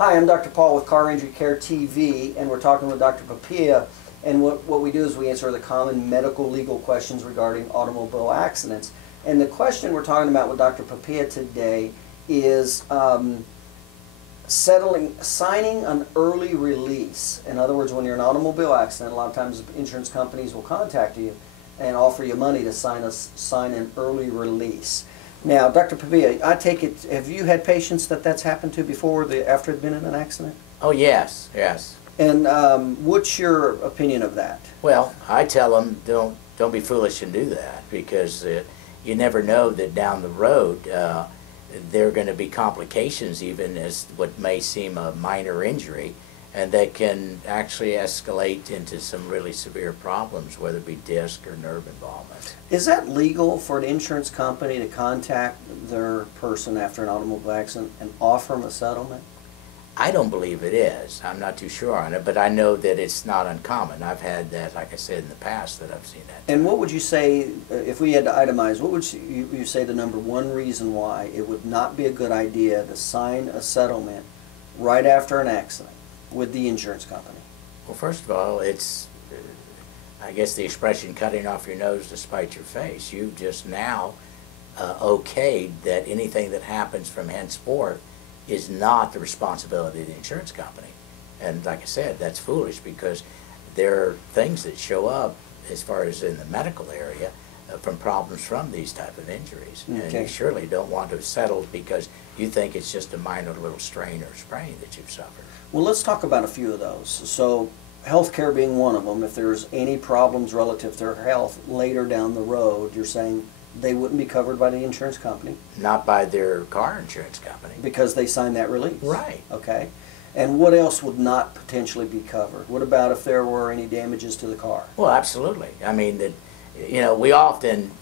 Hi, I'm Dr. Paul with Car Injury Care TV, and we're talking with Dr. Papia. And what we do is we answer the common medical legal questions regarding automobile accidents. And the question we're talking about with Dr. Papia today is signing an early release. In other words, when you're in an automobile accident, a lot of times insurance companies will contact you and offer you money to sign an early release. Now, Dr. Papia, I take it, have you had patients that's happened to before, after they've been in an accident? Oh, yes, yes. And what's your opinion of that? Well, I tell them don't be foolish and do that, because you never know that down the road there are going to be complications, even as what may seem a minor injury, and that can actually escalate into some really severe problems, whether it be disc or nerve involvement. Is that legal for an insurance company to contact their person after an automobile accident and offer them a settlement? I don't believe it is. I'm not too sure on it, but I know that it's not uncommon. I've had that, like I said, in the past, that I've seen that. And what would you say, if we had to itemize, what would you say the number one reason why it would not be a good idea to sign a settlement right after an accident with the insurance company? Well, first of all, it's, I guess the expression cutting off your nose to spite your face. You just now okayed that anything that happens from henceforth is not the responsibility of the insurance company. And like I said, that's foolish, because there are things that show up as far as in the medical area from problems from these type of injuries. Okay. And you surely don't want to settle because you think it's just a minor little strain or sprain that you've suffered. Well, let's talk about a few of those. So, healthcare being one of them, if there's any problems relative to their health later down the road, you're saying they wouldn't be covered by the insurance company? Not by their car insurance company. Because they signed that release? Right. Okay. And what else would not potentially be covered? What about if there were any damages to the car? Well, absolutely. I mean, that, you know, we often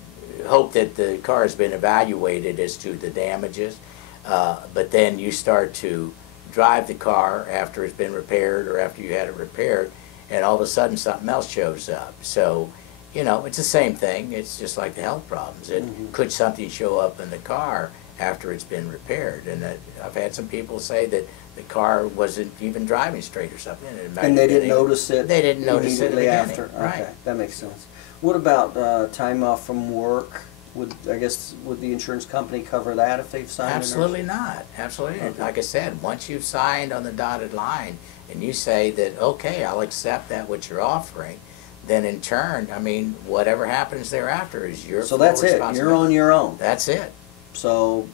hope that the car has been evaluated as to the damages, but then you start to drive the car after it's been repaired or after you had it repaired, and all of a sudden something else shows up. So, you know, it's the same thing. It's just like the health problems. Could something show up in the car after it's been repaired? And I've had some people say that the car wasn't even driving straight or something. And they didn't notice it? They didn't notice it immediately after? Right. Okay, that makes sense. What about time off from work? Would the insurance company cover that if they've signed? Absolutely not. Absolutely. Okay. Like I said, once you've signed on the dotted line and you say that, okay, I'll accept that what you're offering, then in turn, I mean, whatever happens thereafter is your full responsibility. So that's it. You're on your own. That's it. So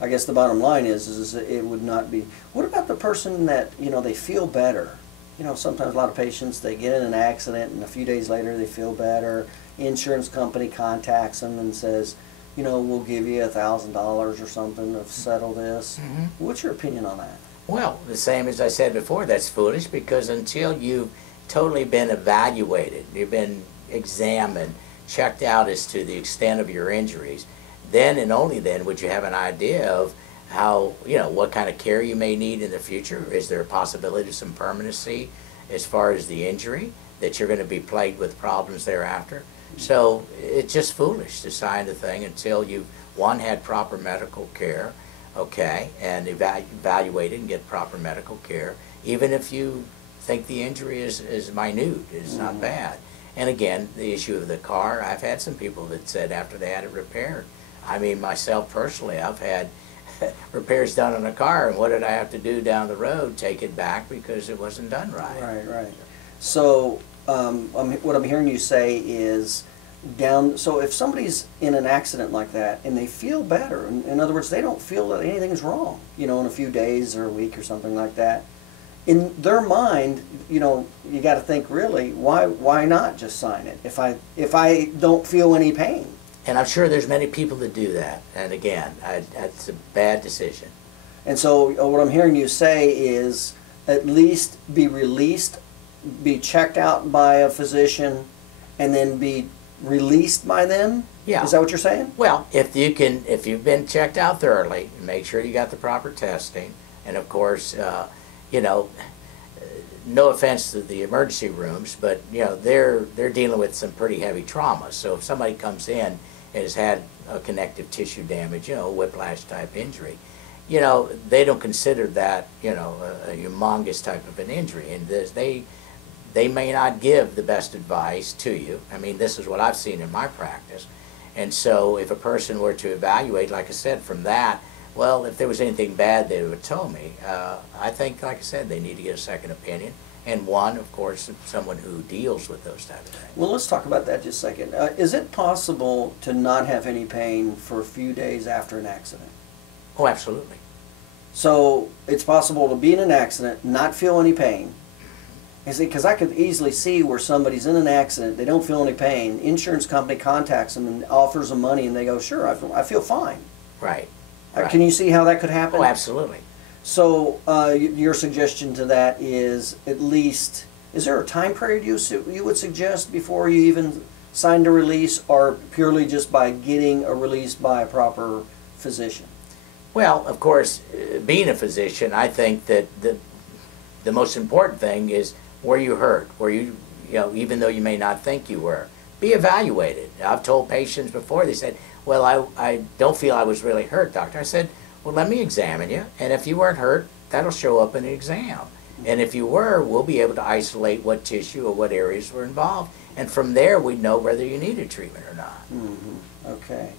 I guess the bottom line is it would not be. What about the person that, you know, they feel better? You know, sometimes a lot of patients, they get in an accident and a few days later they feel better. Insurance company contacts them and says, you know, we'll give you $1,000 or something to settle this. What's your opinion on that? Well, the same as I said before, that's foolish, because until you've totally been evaluated, you've been examined, checked out as to the extent of your injuries, then and only then would you have an idea of how, you know, what kind of care you may need in the future. Is there a possibility of some permanency as far as the injury, that you're going to be plagued with problems thereafter? So it's just foolish to sign the thing until you've, one, had proper medical care, okay, and evaluated and get proper medical care, even if you think the injury is minute, is not bad. And again, the issue of the car, I've had some people that said after they had it repaired, I mean, myself personally, I've had repairs done on a car, and what did I have to do down the road? Take it back because it wasn't done right. Right. So what I'm hearing you say is so if somebody's in an accident like that and they feel better, in other words, they don't feel that anything's wrong, you know, in a few days or a week or something like that, in their mind, you know, you got to think, really, why not just sign it if I don't feel any pain? And I'm sure there's many people that do that. And again, that's a bad decision. And so what I'm hearing you say is at least be released, be checked out by a physician, and then be released by them? Yeah. Is that what you're saying? Well, if you've been checked out thoroughly, make sure you got the proper testing, and of course, you know, no offense to the emergency rooms, but you know, they're dealing with some pretty heavy trauma. So if somebody comes in and has had a connective tissue damage, you know, whiplash type injury, you know, they don't consider that, you know, a humongous type of an injury. And they may not give the best advice to you. I mean, this is what I've seen in my practice. And so if a person were to evaluate, like I said, from that, well, if there was anything bad, they would have told me. I think, like I said, they need to get a second opinion. And one, of course, someone who deals with those type of things. Well, let's talk about that just a second. Is it possible to not have any pain for a few days after an accident? Oh, absolutely. So it's possible to be in an accident, not feel any pain. Because I could easily see where somebody's in an accident, they don't feel any pain, insurance company contacts them and offers them money, and they go, sure, I feel fine. Right. Can you see how that could happen? Oh, absolutely. So your suggestion to that is at least, is there a time period you would suggest before you even signed a release, or purely just by getting a release by a proper physician? Well, of course, being a physician, I think that the most important thing is where you hurt, where you know, even though you may not think you were. Be evaluated. I've told patients before, they said, well, I don't feel I was really hurt, doctor. I said, well, let me examine you, and if you weren't hurt, that'll show up in the exam. And if you were, we'll be able to isolate what tissue or what areas were involved. And from there, we'd know whether you needed treatment or not. Mm-hmm. Okay.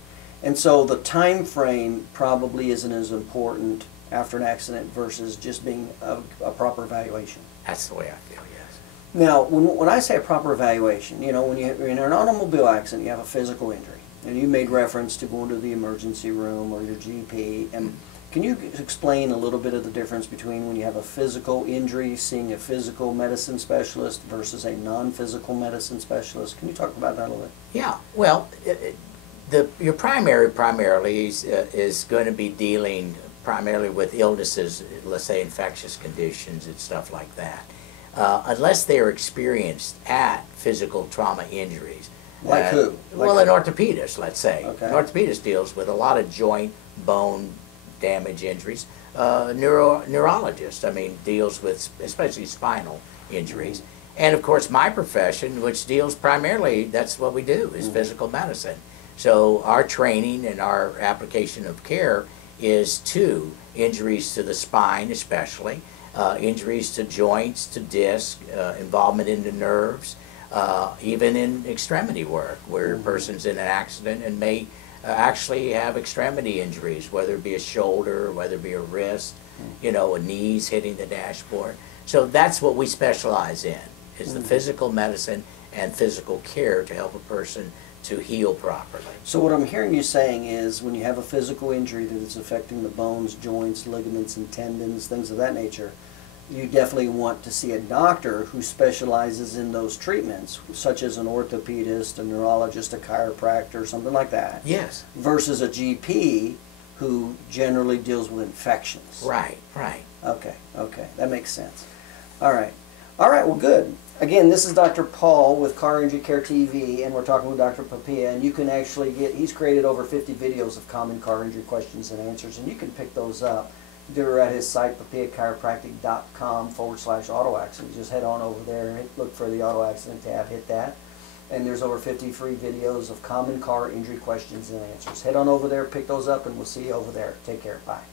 And so the time frame probably isn't as important after an accident versus just being a proper evaluation. That's the way I feel, yes. Now, when I say a proper evaluation, you know, when you're in an automobile accident, you have a physical injury. And you made reference to going to the emergency room or your GP. And can you explain a little bit of the difference between when you have a physical injury, seeing a physical medicine specialist versus a non-physical medicine specialist? Can you talk about that a little bit? Yeah, well, your primarily is going to be dealing primarily with illnesses, let's say infectious conditions and stuff like that. Unless they are experienced at physical trauma injuries. Like who? Well, an orthopedist, let's say. Okay. An orthopedist deals with a lot of joint, bone damage injuries. Neurologist, I mean, deals with especially spinal injuries. And of course, my profession, which deals primarily, that's what we do, is physical medicine. So our training and our application of care is to injuries to the spine especially, injuries to joints, to disc, involvement in the nerves, even in extremity work, where a person's in an accident and may actually have extremity injuries, whether it be a shoulder, whether it be a wrist, you know, a knees hitting the dashboard. So that's what we specialize in, is the physical medicine and physical care to help a person to heal properly. So what I'm hearing you saying is when you have a physical injury that is affecting the bones, joints, ligaments, and tendons, things of that nature, you definitely want to see a doctor who specializes in those treatments, such as an orthopedist, a neurologist, a chiropractor, something like that. Yes. Versus a GP who generally deals with infections. Right, right. Okay, okay, that makes sense. All right, well, good. Again, this is Dr. Paul with Car Injury Care TV, and we're talking with Dr. Papia, and you can actually he's created over 50 videos of common car injury questions and answers, and you can pick those up. They're at his site, papiachiropractic.com/auto accident. Just head on over there, look for the auto accident tab, hit that. And there's over 50 free videos of common car injury questions and answers. Head on over there, pick those up, and we'll see you over there. Take care. Bye.